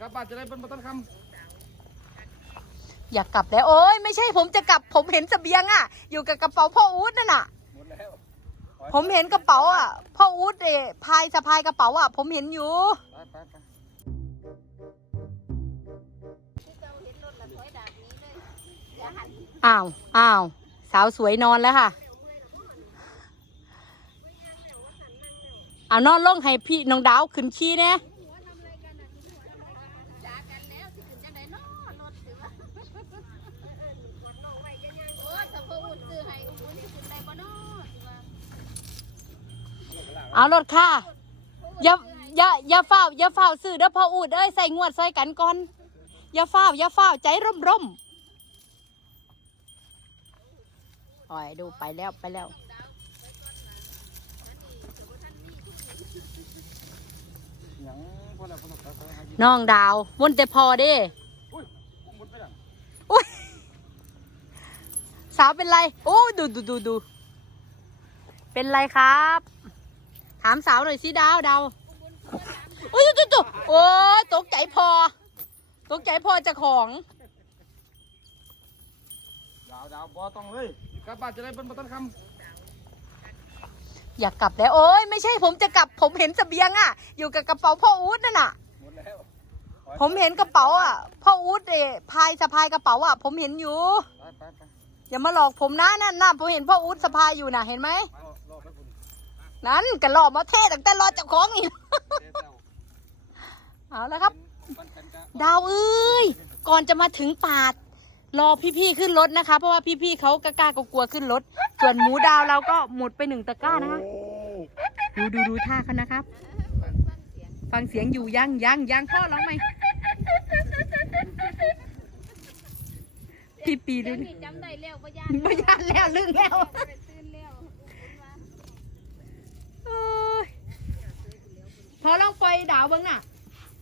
กลับบ้านจะได้เป็นบัตรคอยากกลับแล้วโอ้ยไม่ใช่ผมจะกลับ ผมเห็นเสบียงอะอยู่กับกระเป๋าพ่ออู๊ดนั่นน่ะำหมดแล้วผมเห็นกระเป๋าอะพ่ออู๊ดเอพายสะพายกระเป๋าอะผมเห็นอยู่ ไปไปไปอ้าวอ้าวสาวสวยนอนแล้วค่ะ เอานอนลงให้พี่น้องดาวขึ้นขี้เนี่ เอารถค่ะอย่าอย่าอย่าเฝ้าอย่าเฝ้าซื้อเด้อพ่ออูดเอ้ยใส่งวดใส่กันก่อนอย่าเฝ้าอย่าเฝ้าใจร่มร่มๆโอ้ยดูไปแล้วไปแล้วน้องดาววนแต่พอด้อุ้ยหมดไปแล้วอุ้ยสาวเป็นไร โอ้ดูดูดูดูเป็นไรครับ ถามสาวหน่อยสิดาวดาวโอ้ยตุ๊ตุ๊โอ้ยตกใจพอ ตกใจพอเจะของดาวดาวบอต้องเลยกลับบ้านจะได้เป็นบัตรคอยากกลับแล้วโอ้ยไม่ใช่ผมจะกลับ ผมเห็นเสบียงอะอยู่กับกระเป๋าพ่ออู๊ดนั่นน่ะำหมดแล้วผมเห็นกระเป๋าอะพ่ออู๊ดเอพายสะพายกระเป๋าอะผมเห็นอยู่ ไปไปไปอย่ามาหลอกผมนะนั่นน่ะผมเห็นพ่ออู๊ดสะพายอยู่น่ะเห็นไหมรอรอแป๊บนึง นั่นกระหลอกมาเท่ตั้งแต่รอเจับของอีกเดี๋ยวเจ้าเอาแล้วครับมันกันกะดาวเอ้ย ก่อนจะมาถึงปาด รอพี่ๆขึ้นรถนะคะ เพราะว่าพี่ๆเขากล้าๆกลัวๆขึ้นรถ ส่วนหมูดาวเราก็หมดไปหนึ่งตะกร้านะคะโอ้ดูดูดูท่าเขานะครับ ฟังเสียงอยู่ยังยังยังพ่อร้องไหมพี่ปีดูเดี๋ยวนี้จำได้แล้วว่าย่านไม่ยานแล้วลึงแล้ว ตื่นแล้ว เอ้ย พอลองปล่อยดาวเบิ้งน่ะ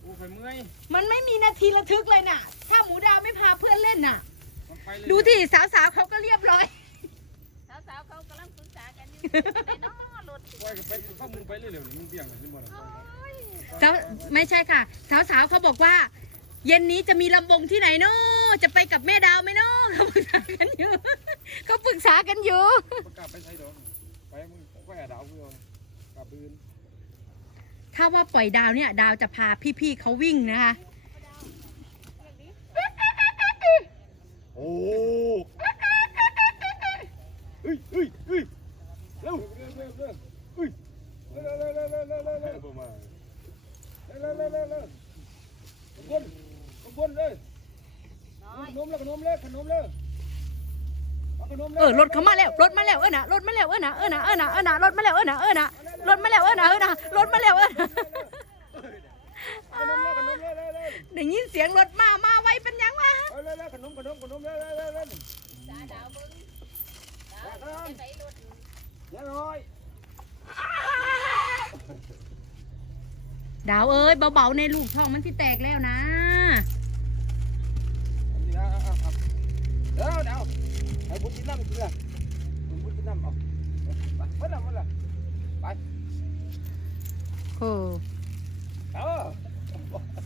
โอ้ยเมื่อยมันไม่มีนาทีระทึกเลยน่ะ ถ้าหมูดาวไม่พาเพื่อนเล่นน่ะ มันไปเลยดูที่สาวๆเขาก็เรียบร้อย สาวๆเขากำลังปรึกษากันอยู่ในน้อรถว่ากันไปข้อมูลไปเรื่อยๆนี่มึงเบี่ยงเลยนี่หมดแล้วสาวไม่ใช่ค่ะ สาวๆเขาบอกว่า เย็นนี้จะมีลำวงที่ไหนเนาะจะไปกับแม่ดาวไหมเนาะเขาปรึกษากันอยู่เขาปรึกษากันอยู่ ประกาศไปใช้ดอกไปมึงไปหาดาวเพื่อนกลับบืน ถ้าว่าปล่อยดาวเนี่ย ดาวจะพาพี่ๆเขาวิ่งนะคะ โอ้เฮ้ยเฮ้ยเฮ้ยเร็วเร็วเร็วเร็วเฮ้ยเร็วเร็วเร็วเร็วเร็วเร็วเร็วประมาณเร็วเร็วเร็วเร็วเร็วขบวนขบวนเลยขนมเลยขนมเลยขนมเลยเอาขนมเลยเออรถเขามาแล้วรถมาแล้วเออนะรถมาแล้วเออนะเออนะเออนะเออนะรถมาแล้วเออนะเออนะร ถมาแล้วเออนะเออนะรถมาแล้วเออนะขนมเลยขนมเลยเร็วเร็วได้ยินเสียงรถมามาไวเป็นยังวะเร็วเร็วเร็วขนมขนมขนมเร็วเร็วเร็วเร็วดาวดาวเบิ้งดาวจะใส่รถเดี๋ยวหน่อยดาวเอ้ยเบาๆในลูกท้องมันที่แตกแล้วนะ เดี๋ยวเดี๋ยวเดี๋ยวให้บุญกินน้ำกินละบุญกินน้ำเอาไปไปละไปละไป โอ้เออ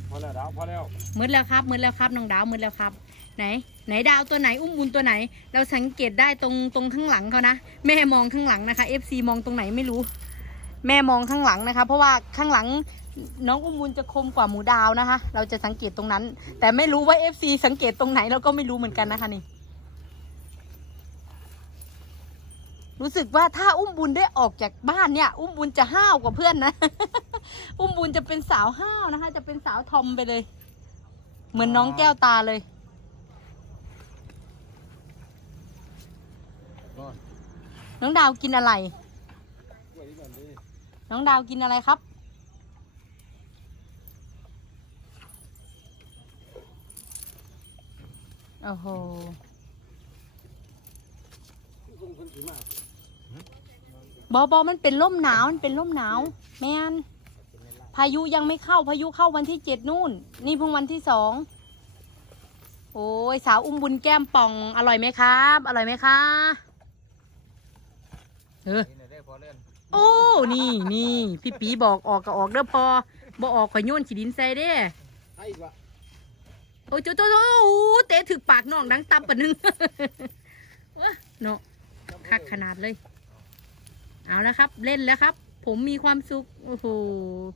พอแล้วดาวพอแล้วมืดแล้วครับมืดแล้วครับน้องดาวมืดแล้วครับ ไหน ไหนดาวตัวไหนอุ้มบุญตัวไหน เราสังเกตได้ตรงตรงข้างหลังเขานะแม่มองข้างหลังนะคะ FC มองตรงไหนไม่รู้ แม่มองข้างหลังนะคะ เพราะว่าข้างหลังน้องอุ้มบุญจะคมกว่าหมูดาวนะคะ เราจะสังเกตตรงนั้น แต่ไม่รู้ว่า FC สังเกตตรงไหนเราก็ไม่รู้เหมือนกันนะคะนี่ รู้สึกว่าถ้าอุ้มบุญได้ออกจากบ้านเนี่ย อุ้มบุญจะห้าวกว่าเพื่อนนะ อุ้มบุญจะเป็นสาวห้าวนะคะ จะเป็นสาวทอมไปเลย เหมือนน้องแก้วตาเลย น้องดาวกินอะไร น้องดาวกินอะไรครับ โอ้โห คุณคุณถือมา บอบอมันเป็นร่มหนาวมันเป็นร่มหนาวแมนพายุยังไม่เข้าพายุเข้าวันที่เจ็ดนู่น นี่เพิ่งวันที่สองโอ้ยสาวอุ้มบุญแก้มป่องอร่อยไหมครับ อร่อยไหมคะเออนี่ได้พอเล่นโอ้นี่นี่พี่ปีบอกออกก็ออกเด้อพอบ่ออกข่อยโยนขีดินใส่เด้ให้อีกวะโอ้ยโจโจโอ้เตะถึกปากน้องดังตับปะนึงเนาะคักขนาดเลย เอาแล้วครับ เล่นแล้วครับ ผมมีความสุข โอ้โห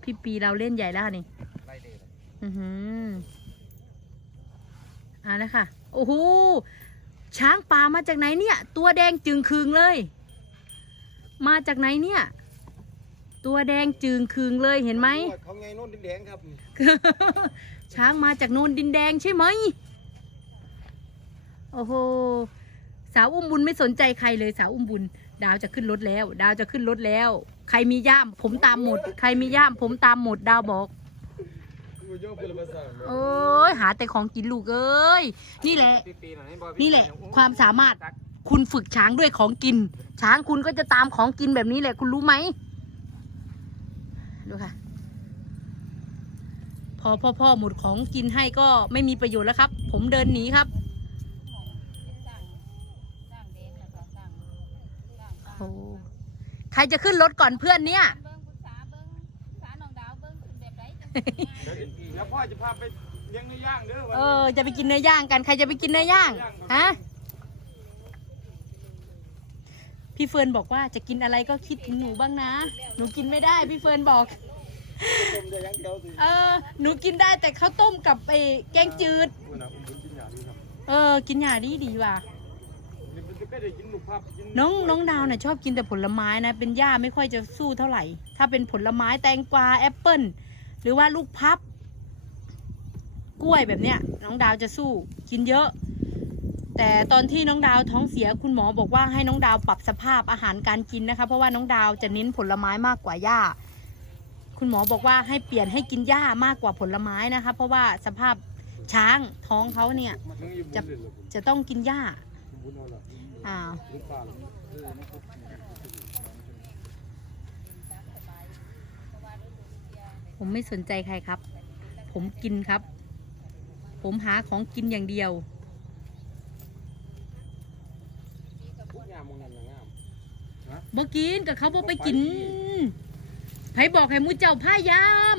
พี่ปีเราเล่นใหญ่แล้วนี่ไล่เด็กอือหือเอาแล้วค่ะ โอ้โห ช้างป่ามาจากไหนเนี่ย ตัวแดงจึงคืงเลย มาจากไหนเนี่ย ตัวแดงจึงคืงเลยเห็นไหม เขาไงโน่นดินแดงครับนี่ช้างมาจากโนนดินแดงใช่ไหม โอ้โห สาวอุ้มบุญไม่สนใจใครเลยสาวอุ้มบุญ ดาวจะขึ้นรถแล้ว ดาวจะขึ้นรถแล้ว ใครมีย่าม ผมตามหมด ใครมีย่าม ผมตามหมด ดาวบอกโยกเป็นภาษาโอ้ยหาแต่ของกินลูกเอ้ยนี่แหละ นี่แหละ ความสามารถคุณฝึกช้างด้วยของกิน ช้างคุณก็จะตามของกินแบบนี้แหละ คุณรู้ไหมดูค่ะ พอพ่อพ่อหมดของกินให้ก็ไม่มีประโยชน์แล้วครับ ผมเดินหนีครับ สั่งสั่งเด็กแล้วก็สั่งสั่งปลา โอ้ใครจะขึ้นรถก่อนเพื่อนเนี่ย เบิ้งภาษาเบิ้งภาษาน้องดาวเบิ้งเป็นแบบไหนจังสิง่ายแล้วพ่อจะพาไปเลี้ยงในย่างเด้อวันเอนี้อ จะไปกินเนื้อย่างกันใครจะไปกินเนื้อย่างฮะพี่เฟิร์นบอกว่าจะกินอะไรก็คิดถึงหนูบ้างนะ หนูกินไม่ได้พี่เฟิร์นบอกต้มจะยังเดียวสิเออ หนูกินได้แต่ข้าวต้มกับไอ้แกงจืดกูนะผมกินยาดีครับเออ กินหยาดีดีว่ะนี่มันจะ ไม่ได้กินหนุกภาพกินน้องน้องดาวน่ะชอบกินแต่ผลไม้นะ เป็นหญ้าไม่ค่อยจะสู้เท่าไหร่ ถ้าเป็นผลไม้แตงกวาแอปเปิ้ลหรือว่าลูกพับ กล้วยแบบเนี้ย น้องดาวจะสู้กินเยอะ แต่ตอนที่น้องดาวท้องเสียคุณหมอบอกว่าให้น้องดาวปรับสภาพอาหารการกินนะคะ เพราะว่าน้องดาวจะเน้นผลไม้มากกว่าหญ้า คุณหมอบอกว่าให้เปลี่ยนให้กินหญ้ามากกว่าผลไม้นะคะ เพราะว่าสภาพช้างท้องเขาเนี่ยมึงอยู่บุญเลยเหรอจะต้องกินหญ้า อาล่ะอ้าวลูกปลาเหรอผมไม่สนใจใครครับ ผมกินครับ ผมหาของกินอย่างเดียวทุกอย่างมึงนั่นนะงามบ่กินกับเขาบ่ไปกินไผบอกให้หมูเจ้าพายาม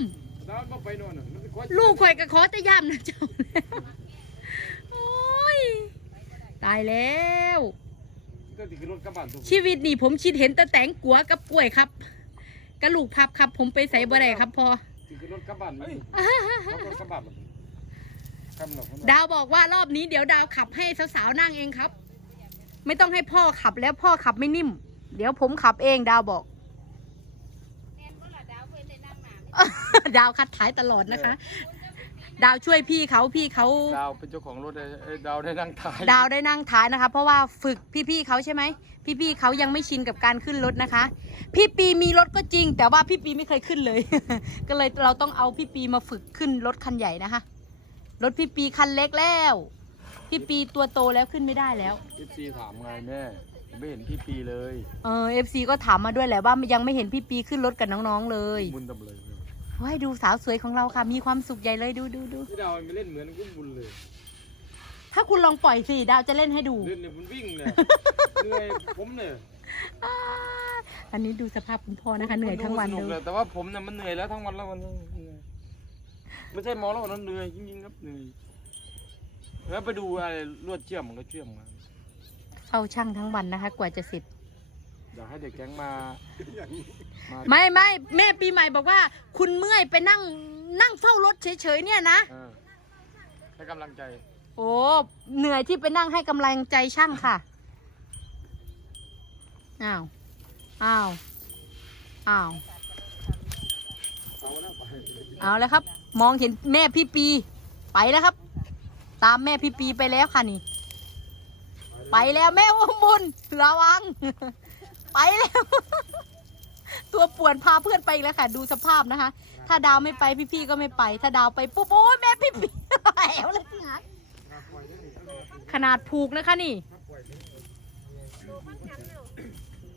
ดาวมาไปโน่นน่ะมันจะคอยลูกข่อยก็ขอแต่ยามนะเจ้าโอ้ย ตายแล้วก็ติดรถกระบะตัวชีวิตนี่ผมคิดเห็นแต่แตงกัวกับกล้วยครับกระลูกพับครับผมไปใส่บ่ได้ครับพอติดรถกระบะนี่รถกระบะคำหนอกดาวบอกว่ารอบนี้เดี๋ยวดาวขับให้สาวๆนั่งเองครับ ไม่ต้องให้พ่อขับแล้วพ่อขับไม่นิ่ม เดี๋ยวผมขับเองดาวบอกแม่นบ่ล่ะดาวเพิ่นได้นั่งหน้าไม่ดาวคัดท้ายตลอดนะคะ ดาวช่วยพี่เขาพี่เขาดาวเป็นเจ้าของรถดาวได้นั่งท้ายดาวได้นั่งท้ายนะคะ เพราะว่าฝึกพี่ๆเขาใช่ไหมพี่ๆเขายังไม่ชินกับการขึ้นรถนะคะ พี่ปีมีรถก็จริง แต่ว่าพี่ปีไม่เคยขึ้นเลย ก็เลยเราต้องเอาพี่ปีมาฝึกขึ้นรถคันใหญ่นะคะรถพี่ปีคันเล็กแล้ว พี่ปีตัวโตแล้วขึ้นไม่ได้แล้วเอฟซีถามไงแม่ไม่เห็นพี่ปีเลยเออเอฟซีก็ถามมาด้วยแหละว่ายังไม่เห็นพี่ปีขึ้นรถกับน้องๆเลยบุญตำเลย เฮ้ยดูสาวสวยของเราค่ะ มีความสุขใหญ่เลยดูดูดูพี่ดาวไม่เล่นเหมือนกุ้งบุญเลย ถ้าคุณลองปล่อยสิดาวจะเล่นให้ดูเล่นเนี่ยมันวิ่งเนี่ยเหนื่อยผมเนี่ยอ่าอันนี้ดูสภาพคุณพ่อนะคะ เหนื่อยทั้งวันสนุดูกเลยแต่ว่าผมเนี่ยมันเหนื่อยแล้วทั้งวันแล้ววันนี้ไม่ใช่มองแล้ววันนั้นเหนื่อยจริงๆครับเหนื่อยแล้วไปดูอะไรลวดเชื่อมมันก็เชื่อมมา เฝ้าช่างทั้งวันนะคะ กว่าจะเสร็จ อยากให้เด็กแก๊งมามาไม่ไม่แม่ปีใหม่บอกว่า คุณเมื่อยไปนั่งนั่งเฝ้ารถเฉยๆเนี่ยนะ เออให้กำลังใจ โอ้เหนื่อยที่ไปนั่งให้กำลังใจช่างค่ะ อ้าว อ้าว อ้าว เอาแล้วครับ มองเห็นแม่พี่ปี ไปแล้วครับ ตามแม่พี่ปีไปแล้วค่ะนี่ ไปแล้วแม่อุ้มบุญระวัง ไปแล้ว ตัวป่วนพาเพื่อนไปอีกแล้วค่ะ ดูสภาพนะคะ ถ้าดาวไม่ไปพี่ๆก็ไม่ไป ถ้าดาวไปปุ๊บโอ้ยแม่พี่ปีแหวเลยค่ะขนาดผูกนะคะนี่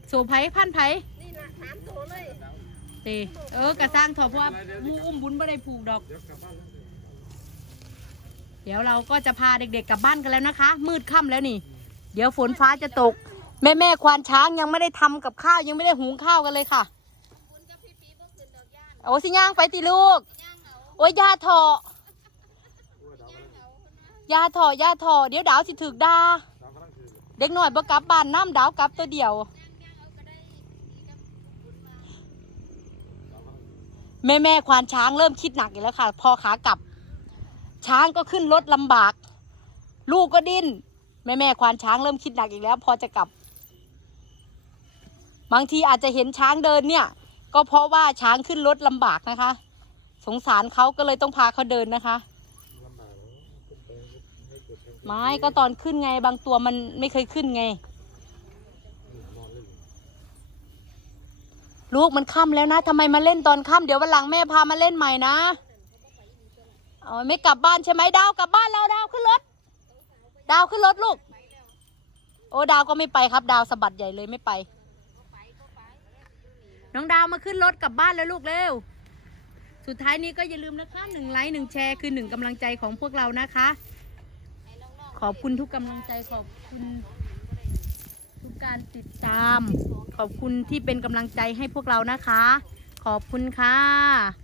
โสไผ่พันไผ่นี่นะถามโตเลยเตเออกระสร้างถอเพราะว่ามูอุ้มบุญไม่ได้ผูกดอก เดี๋ยวเราก็จะพาเด็กๆกลับบ้านกันแล้วนะคะ มืดค่ำแล้วนี่ เดี๋ยวฝนฟ้าจะตก แม่แม่ควานช้างยังไม่ได้ทำกับข้าวยังไม่ได้หุงข้าวกันเลยค่ะคโอ้สิย่างไปติลูกย่างเอาโอ้ยยาถาะยาถอยาถอเดี๋ยวดาวสิถึกดาเด็กหน่อยบ่กลับบ้านน้ำดาวกลับตัวเดียว แม่แม่ควานช้างเริ่มคิดหนักอีกแล้วค่ะ พอขากลับ ช้างก็ขึ้นรถลำบาก ลูกก็ดิ้นแม่แม่ควานช้างเริ่มคิดหนักอีกแล้ว พอจะกลับ บางทีอาจจะเห็นช้างเดินเนี่ย ก็เพราะว่าช้างขึ้นรถลำบากนะคะ สงสารเขาก็เลยต้องพาเขาเดินนะคะไม่ก็ตอนขึ้นไงบางตัวมันไม่เคยขึ้นไง ลูกมันค่ำแล้วนะทำไมมาเล่นตอนค่ำเดี๋ยววันหลังแม่พามาเล่นใหม่นะเอาไม่กลับบ้านใช่ไหมดาวกลับบ้านเราดาวขึ้นรถดาวขึ้นรถลูก โอ้ดาวก็ไม่ไปครับ ดาวสะบัดใหญ่เลยไม่ไป น้องดาวมาขึ้นรถกลับบ้านแล้วลูกเร็ว สุดท้ายนี้ก็อย่าลืมนะคะหนึ่งไลค์หนึ่งแชร์คือหนึ่งกำลังใจของพวกเรานะคะ ขอบคุณทุกกำลังใจขอบคุณทุกการติดตาม ขอบคุณที่เป็นกำลังใจให้พวกเรานะคะ ขอบคุณค่ะ